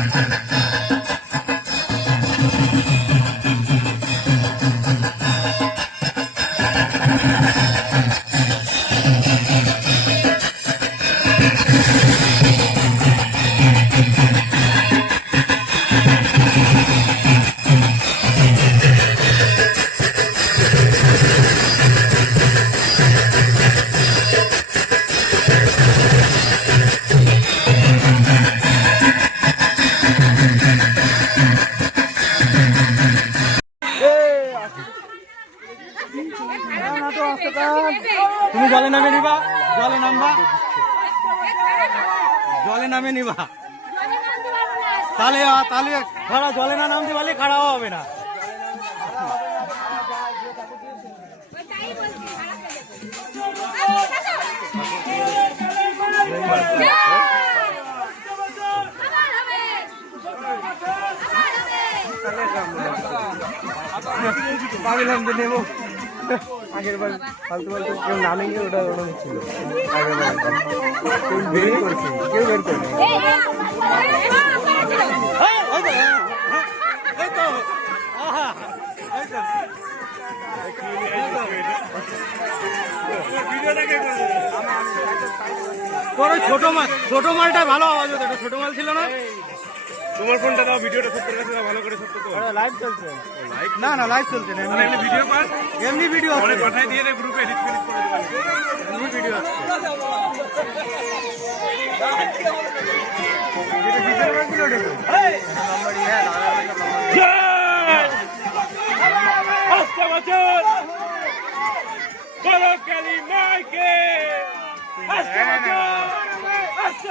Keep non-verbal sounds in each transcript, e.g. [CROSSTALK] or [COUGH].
তুমি [LAUGHS] তাহলে তাহলে খাড়া জলে না নামতে পারলে খাড়াও হবে না। পাগলাম নেব আগের বার ফালতু ফালতু কেউ ওটা ওরকম ছিল। আগের বার কেউ বের করেছে ছোট মাল ছোট মালটা ভালো আওয়াজ হতো ছোট মাল ছিল না? তোমার ফোনটা দাও ভিডিওটা সত্যের কাছে দাও, ভালো করে সত্য তো লাইভ চলছে। না না লাইভ চলছে না এমনি ভিডিও পাস? এমনি ভিডিও হচ্ছে পাঠাই দিয়ে দে গ্রুপে এডিট করে এমনি ভিডিও হচ্ছে আস্তে বছর বড় কালী মাইকে আস্তে বছর আস্তে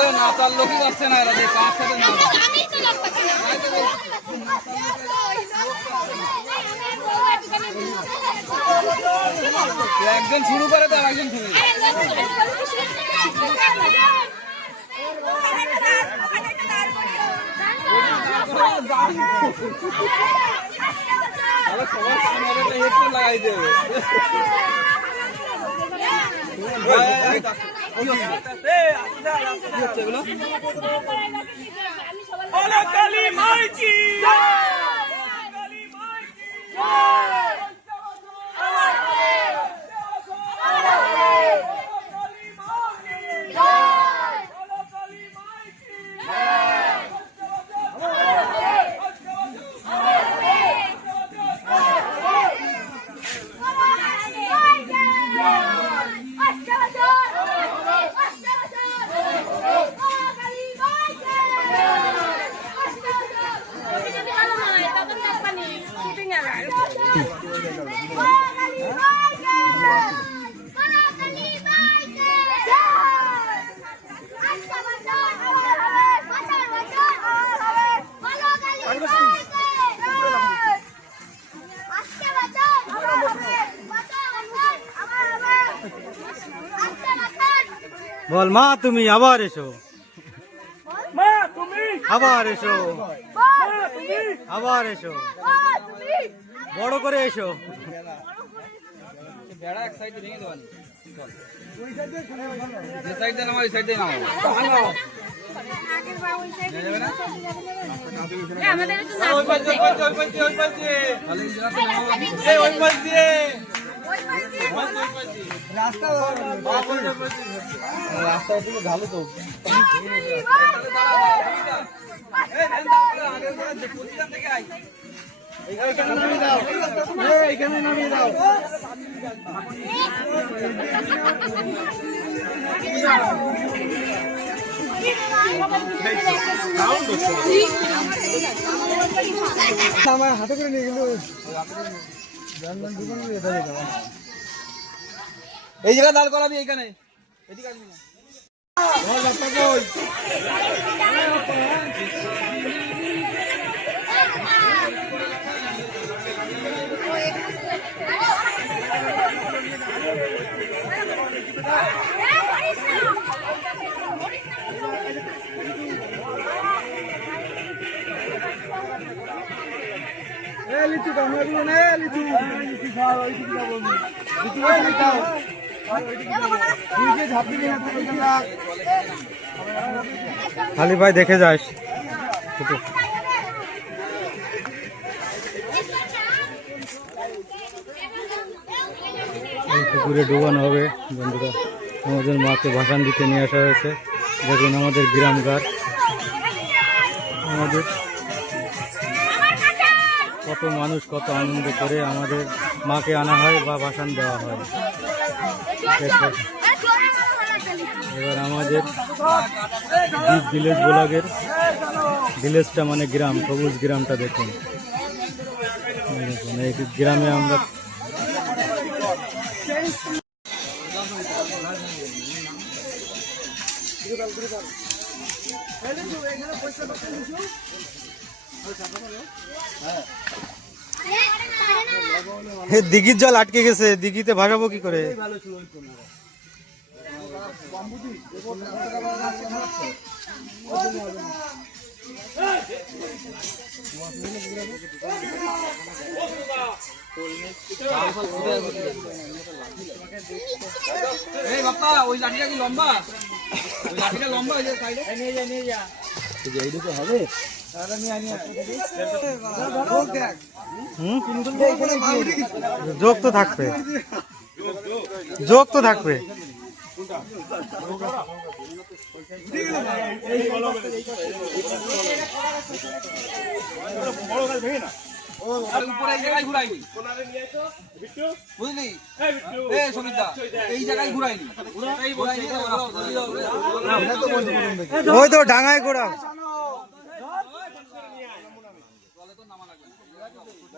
তো নাচার লোকই যাচ্ছে না এরা যে কার সাথে নাচ একজন শুরু করে তো একজন। তাহলে সবার সামনে লাগাই দেবে কি হচ্ছে এগুলো বড় কালী মাইকি বল মা তুমি আবার এসো। আবার এসো। আবার এসো। বড় করে এসো। বেড়া এক সাইডে ভেঙে দেওয়ানি চল যে সাইড দিয়ে নামা ওই সাইড দিয়ে আমাদের রাস্তা ভালো তো আমার হাতে করে নিয়ে গেল এই জায়গায় দাঁড় করাবি এইখানে। এদিকে না। লিচু কামড়া দিল লিচু। লিচু খাও ওই দিকে যাব লিচু ওই লিচু খাও। খালি ভাই দেখে যাস। পুকুরে ডুবানো হবে। বন্ধুরা, আমাদের মাকে ভাসান দিতে নিয়ে আসা হয়েছে। দেখুন আমাদের গ্রাম গ্রামগার আমাদের কত মানুষ, কত আনন্দ করে আমাদের মাকে আনা হয় বা ভাসান দেওয়া হয়। এবার আমাদের দ্বীপ ভিলেজ ব্লগের ভিলেজটা মানে গ্রাম, সবুজ গ্রামটা দেখুন। এই গ্রামে আমরা হে দিঘির জল আটকে গেছে দিঘিতে ভাসাবো কি করে? ওই লাঠিটা কি লম্বা? ওই লাঠিটা লম্বা হুম যোগ তো থাকবে। যোগ তো থাকবে। আর উপরে এই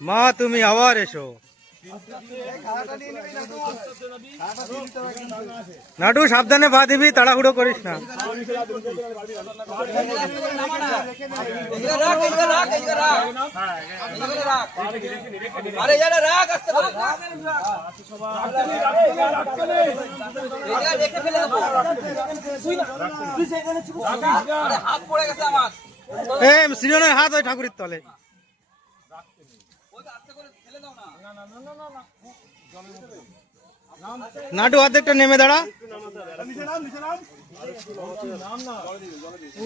মা তুমি আবার এসো নাটু সাবধানে পা দিবি তাড়াহুড়ো করিস না হাত পড়ে হাত ওই ঠাকুরের তলে ওইটা আস্তে করে ফেলে দাও না নাটু অর্ধেকটা নেমে দাঁড়া।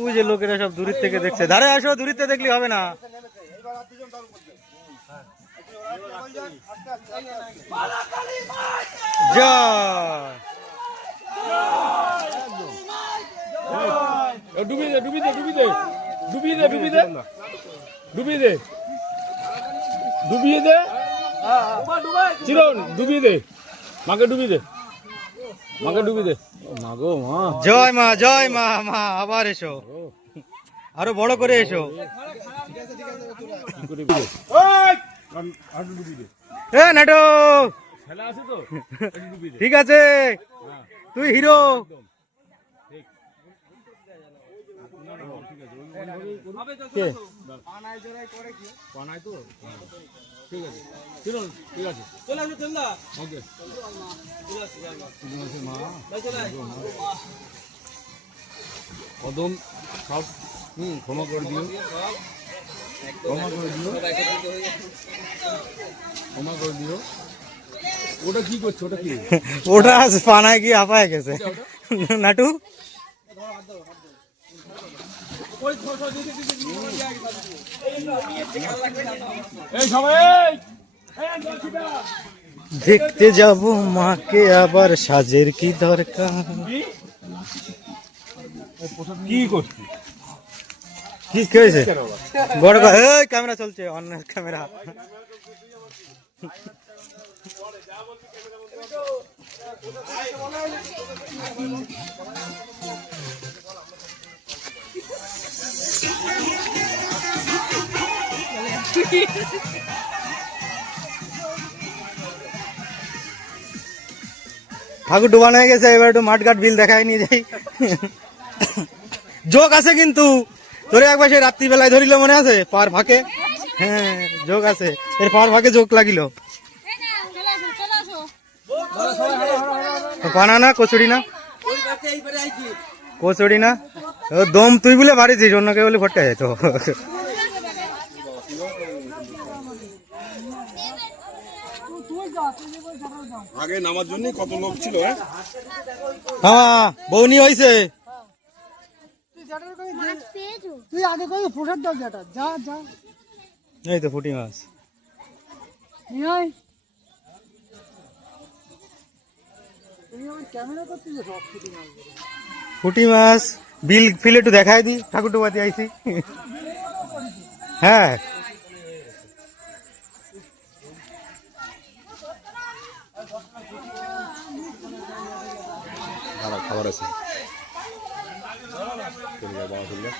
ওই যে লোকেরা সব দূরের থেকে দেখছে। ধারে আসো থেকে দেখলি হবে না। জয়। ডুবি দে ডুবি দে ডুবি দে। ডুবি দে ডুবি দে। ডুবি দে। ডুবিয়ে দে। চিরন ডুবিয়ে দে মাকে ডুবি দে মাকে ডুবি দে মাগো মা জয় মা জয় মা মা আবার এসো আরও বড় করে এসো কি করে ডুবি দে আর ডুবি দে এ নাটো খেলা আছে তো একটু ডুবি দে ঠিক আছে তুই হিরো কে? পানায় তো ঠিক আছে। চলুন ঠিক আছে। চলে আসো চন্দা। ওকে। কদম সব হুম ক্ষমা করে দিও। ক্ষমা করে দিও। ক্ষমা করে দিও। ওটা কি করছে? ওটা কি? [LAUGHS] ওটা পানায় গিয়ে হাঁপায় গেছে। নাটু? দেখতে যাব মাকে আবার সাজের কি দরকার? কি? করছিস? কি হয়েছে বড় কথা এই ক্যামেরা চলছে অন্য ক্যামেরা। ঠাকুর ডুবানো হয়ে গেছে এবার একটু মাঠঘাট বিল দেখায় নিয়ে যাই যোগ আছে কিন্তু তোরে একবার সেই রাত্রিবেলায় ধরিল মনে আছে পার ফাঁকে হ্যাঁ যোগ আছে এর পার ফাঁকে যোগ লাগিল চলে আসো চলে আসো পানা না কচুরি না ওই পাশে এই পারে আইছি। কচুরি না ও দম তুই বলে বাড়িছিস অন্য কেউ বলে ফটকে যেত আগে নামার জন্য কত লোক ছিল হ্যাঁ? হ্যাঁ বৌনি হয়েছে তুই আগে করে প্রসাদ দাও যেটা যা যা। এই তো ফুটি মাছ। নিয়ে ফুটি মাছ। বিল ফিল একটু দেখাই দি ঠাকুর ডুবাতে আইছি। হ্যাঁ। খাবার আছে। বাবা করলে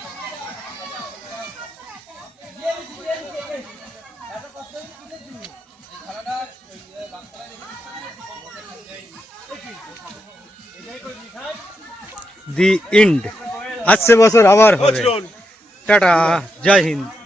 আসছে বছর আবার হবে। টাটা জয় হিন্দ।